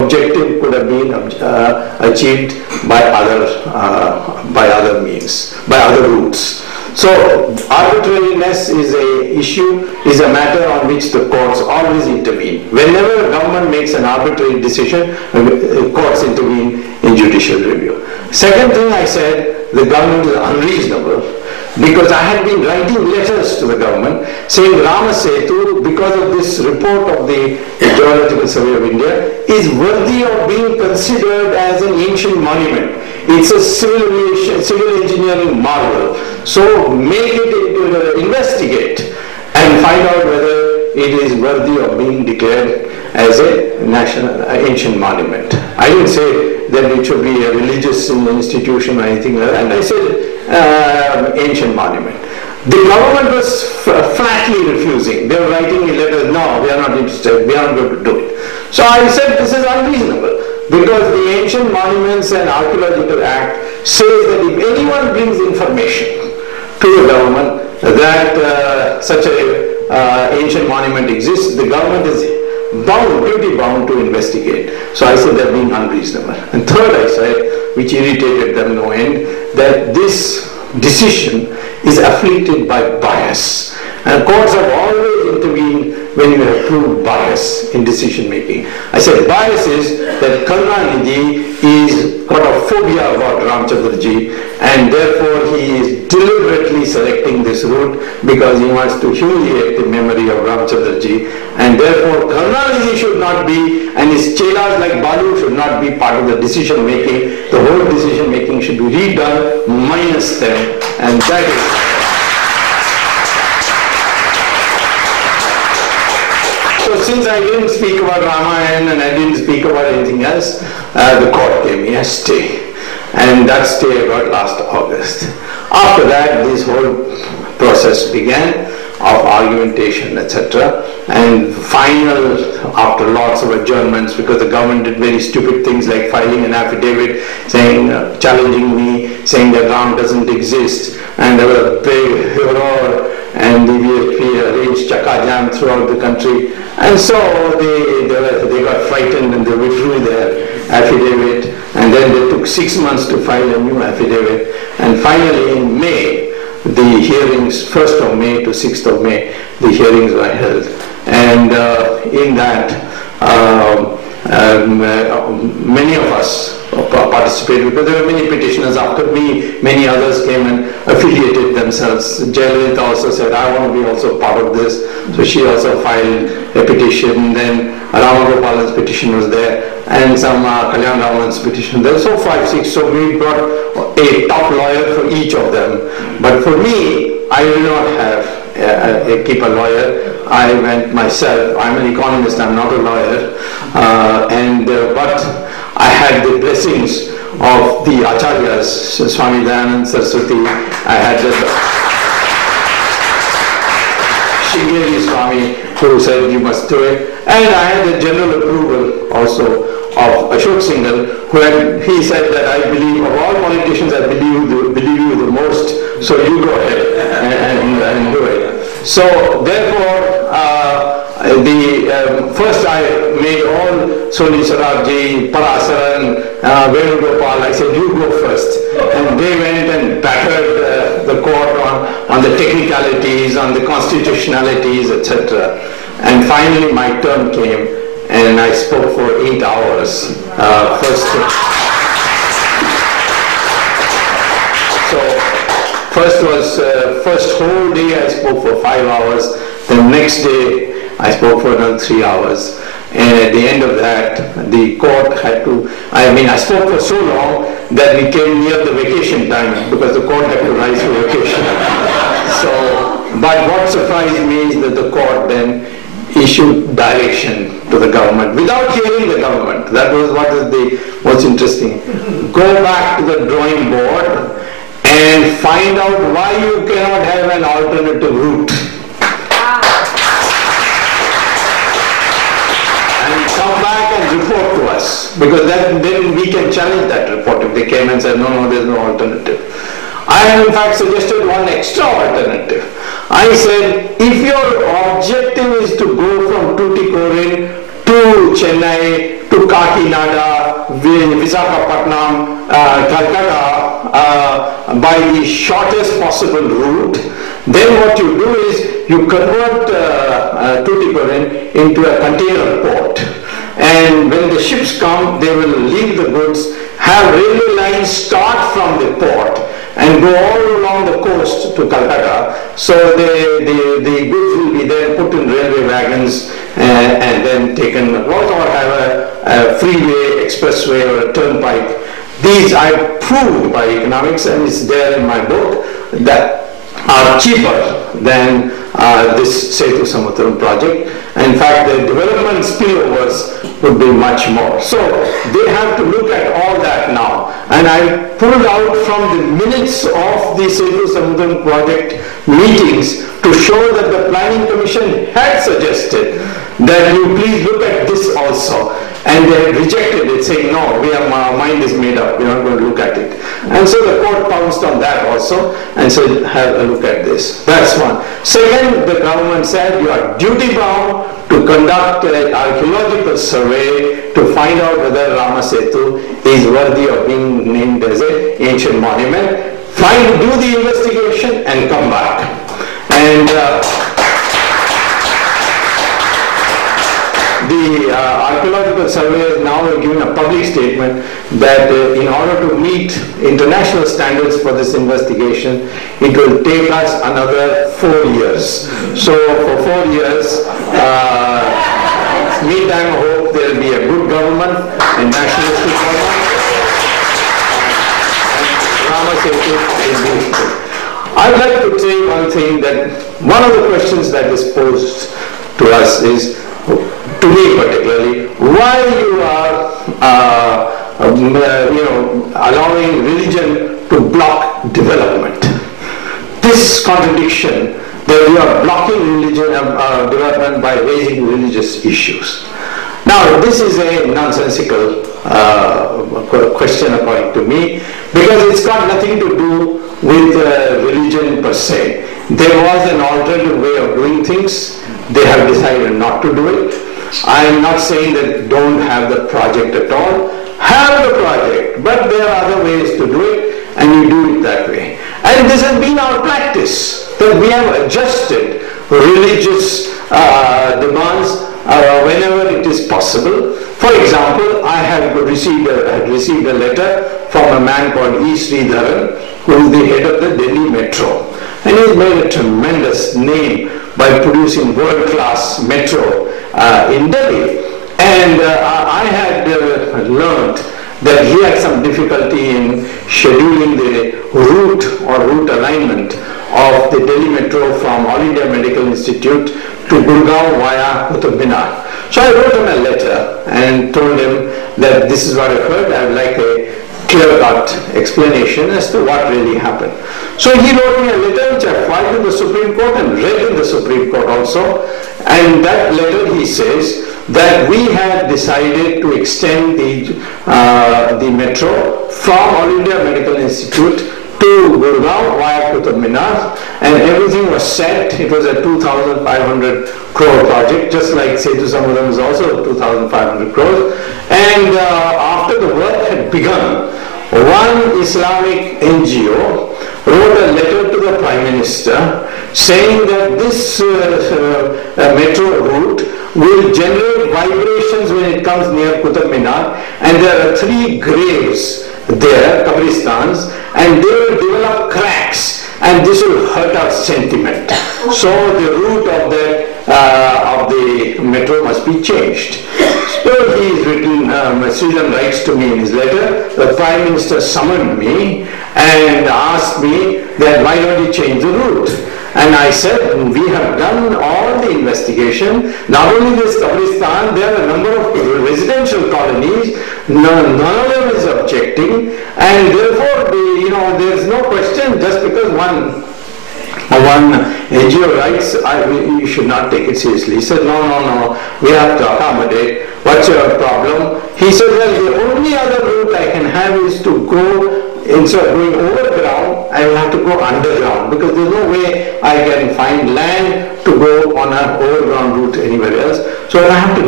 objective could have been achieved by other means, by other routes. So arbitrariness is a matter on which the courts always intervene. Whenever a government makes an arbitrary decision, courts intervene in judicial review. Second thing I said, the government is unreasonable, because I had been writing letters to the government saying Rama Setu, because of this report of the Geological Survey of India, is worthy of being considered as an ancient monument. It's a civil engineering marvel. So make it, investigate and find out whether it is worthy of being declared as a national ancient monument. I didn't say that it should be a religious institution or anything like that, and I said ancient monument. The government was flatly refusing. They were writing me letters, no, we are not interested, we are not going to do it. So I said this is unreasonable, because the Ancient Monuments and Archaeological Act says that if anyone brings information to the government that such an ancient monument exists, the government is duty bound to investigate. So I said they're being unreasonable. And third I said, which irritated them no end, that this decision is afflicted by bias. And courts have always intervened when you have proved bias in decision making. I said bias is that Karunanidhi is got a phobia about Ramchandraji, and therefore he is deliberately selecting this route because he wants to humiliate the memory of Ramchandraji, and therefore Karunanidhi should not be, and his chelas like Balu should not be part of the decision making. The whole decision making should be redone minus them, and that is. So since I didn't speak about Ramayana and I didn't speak about anything else, the court gave me a stay. And that stay got last August. After that, this whole process began of argumentation, etc. And final, after lots of adjournments, because the government did very stupid things like filing an affidavit saying, challenging me, saying that Ram doesn't exist. And there was a big roar, and the VSP arranged chakka jam throughout the country. And so they got frightened and they withdrew their affidavit, and then they took 6 months to file a new affidavit. And finally in May, the hearings, 1st of May to 6th of May, the hearings were held. And in that, many of us participated, because there were many petitioners after me. Many others came and affiliated themselves. Jayalalitha also said, I want to be also part of this. So she also filed a petition. Then Rama Gopalan's petition was there, and some Kalyan Raman's petition. There were so 5, 6. So we brought a top lawyer for each of them. But for me, I did not have keep a lawyer. I went myself. I'm an economist, I'm not a lawyer. But I had the blessings of the Acharyas, Swami Dayanand Saraswati. I had the Shingeri Swami, who said you must do it. And I had the general approval also of Ashok Singhal, he said that I believe, of all politicians, I believe you the most, so you go ahead and do it. So therefore, first I made all Soni Sarabji, Parasaran, Venugopal, I said you go first. And they went and battered the court on the technicalities, on the constitutionalities, etc. And finally my turn came, and I spoke for 8 hours. First whole day I spoke for 5 hours. The next day I spoke for another 3 hours. And at the end of that, the court had to, I spoke for so long that we came near the vacation time, because the court had to rise for vacation. But what surprised me is that the court then issued direction to the government without hearing the government. That was what's interesting. Go back to the drawing board and find out why you cannot have an alternative route. And come back and report to us, because then we can challenge that report if they came and said, no, there's no alternative. I have in fact suggested one extra alternative. I said, if your objective is to go from Tuticorin to Chennai to Kakinada, Visakhapatnam, Calcutta by the shortest possible route. Then what you do is you convert Tuticorin into a container port. And when the ships come, they will leave the goods, have railway lines start from the port and go all along the coast to Calcutta. So the goods will be then put in railway wagons and then taken, or have a freeway, expressway, or a turnpike. These I proved by economics, and it's there in my book, that are cheaper than this Setu Samudram project. In fact, the development spillovers would be much more. So they have to look at all that now. And I pulled out from the minutes of the Setu Samudram project meetings to show that the Planning Commission had suggested that you please look at this also. And they rejected it, saying, no, our mind is made up, we're not going to look at it. And so the court pounced on that also and said, have a look at this. That's one. Second, the government said you are duty bound to conduct an archaeological survey to find out whether Rama Setu is worthy of being named as an ancient monument. Do the investigation and come back. And the archaeological surveyors now have given a public statement that in order to meet international standards for this investigation, it will take us another 4 years. So for 4 years, meantime, I hope there will be a good government, a nationalistic government. Rama Setu will be good. I'd like to say one thing, that one of the questions that is posed to us is, to me particularly, why you are allowing religion to block development. This contradiction, that you are blocking religion development by raising religious issues. Now, this is a nonsensical question according to me, because it's got nothing to do with religion per se. There was an alternative way of doing things. They have decided not to do it. I am not saying that don't have the project at all. Have the project, but there are other ways to do it, and you do it that way. And this has been our practice, that we have adjusted religious demands whenever it is possible. For example, I had received a letter from a man called E. Sridharan, who is the head of the Delhi Metro. And he has made a tremendous name by producing world-class metro in Delhi. And I had learned that he had some difficulty in scheduling the route or route alignment of the Delhi Metro from All India Medical Institute to Gurgaon via Qutub Minar. So I wrote him a letter and told him that this is what I heard. I would like a clear-cut explanation as to what really happened. So he wrote me a letter which I filed in the Supreme Court and read in the Supreme Court also. And that letter, he says that we had decided to extend the metro from All India Medical Institute to Gurgaon via Qutub Minar, and everything was set. It was a 2,500 crore project, just like Setu Samudram is also 2,500 crores. And after the work had begun, one Islamic NGO wrote a letter to the Prime Minister saying that this metro route will generate vibrations when it comes near Qutub Minar, and there are 3 graves there, Qabristans, and they will develop cracks, and this will hurt our sentiment. So the route of the metro must be changed. So he is written, Sridharan writes to me in his letter, the Prime Minister summoned me and asked me that why don't you change the route? And I said, we have done all the investigation. Not only this Qabristan, there are a number of residential colonies. None of them is objecting, and therefore, there is no question. Just because one NGO writes, you should not take it seriously. He said, no, we have to accommodate. What's your problem? He said, well, the only other route I can have is to go. Instead of going overground, I will have to go underground, because there is no way I can find land to go on an overground route anywhere else. So I have to